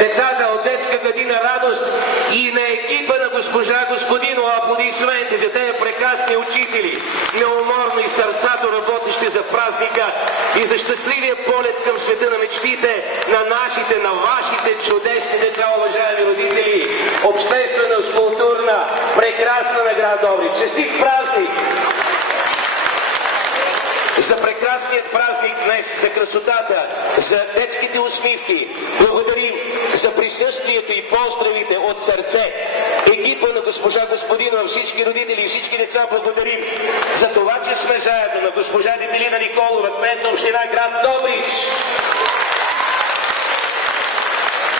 децата от детска градина Радост и на екипа на госпожа Господинова. Аплодисменти за тези прекрасни учители, неуморно и сърцато работещи за празника и за щастливия полет към света на мечтите на нашите, на вашите чудесни деца, уважаеми родители. Обществена, културна, прекрасна награда Добрич. Честит празник! За прекрасният празник днес, за красотата, за детските усмивки. Благодарим за присъствието и поздравите от сърце. Екипа на госпожа Господинова, всички родители и всички деца благодарим за това, че сме заедно. На госпожа Детелина Николова, кмет на община град Добрич.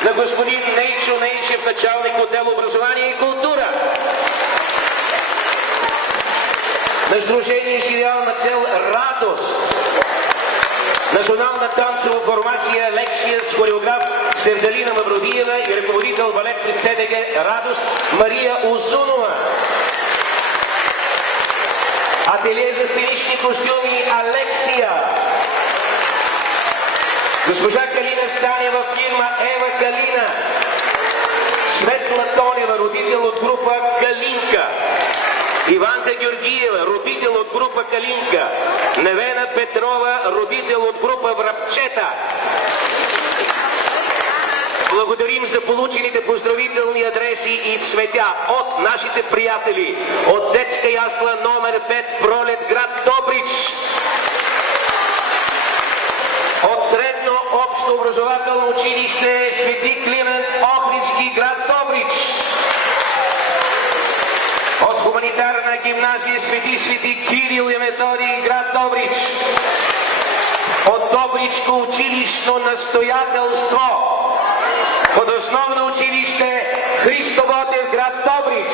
На господин Нейчо Нейчев, началник отдел образование и култура. На Сдружение с идеална цел Радост. Национална танцова формация Лексия с хореограф Севдалина Мавродиева и ръководител балет при СДГ Радост Мария Узунова. Ателие за сценични костюми Алексия. Госпожа Калина Станева, фирма Ева Калина. Светла Тонева, родител от група Калинка. Иванка Георгиева, родител от група Калинка. Невена Петрова, родител от група Врабчета. Благодарим за получените поздравителни адреси и цветя от нашите приятели от детска ясла номер 5 Пролет, град Добрич. От средно общо образователно училище Свети Климент Охридски, град Добрич. От хуманитарна гимназия Свети Кирил и Методий, град Добрич. От Добричко училищно настоятелство. От основно училище Христо Ботев, град Добрич.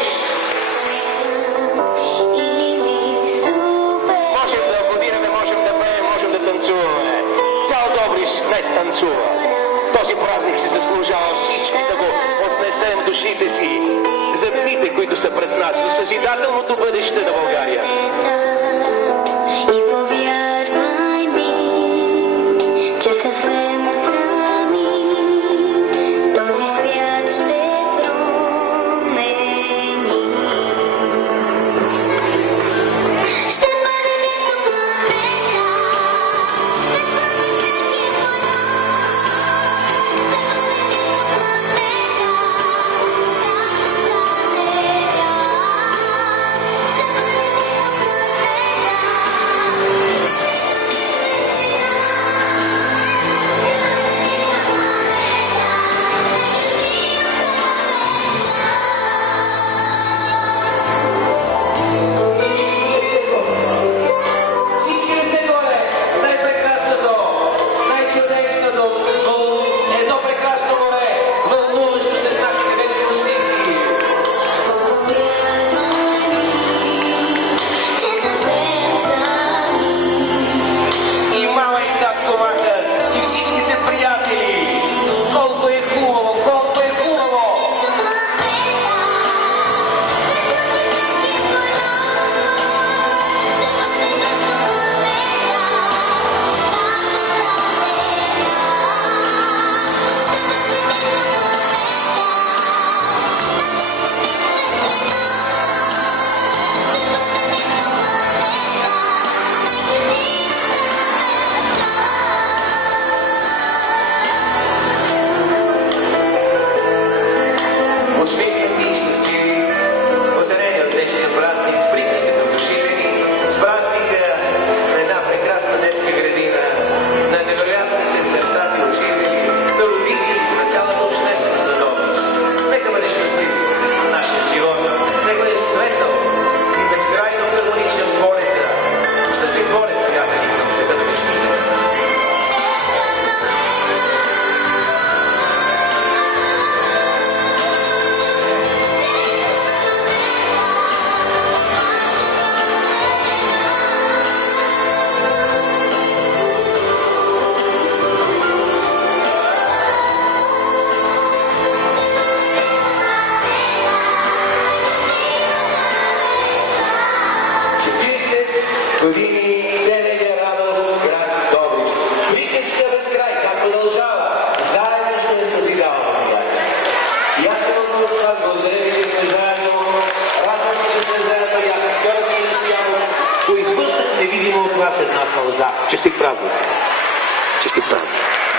Можем да аплодираме, можем да пеем, можем да танцуваме. Цял Добрич днес танцува. Този празник се заслужава всички да го отнесем в душите си за дните, които са пред нас, за съзидателното бъдеще на България. видим от вас една сълза. Честит празник! Честит празник!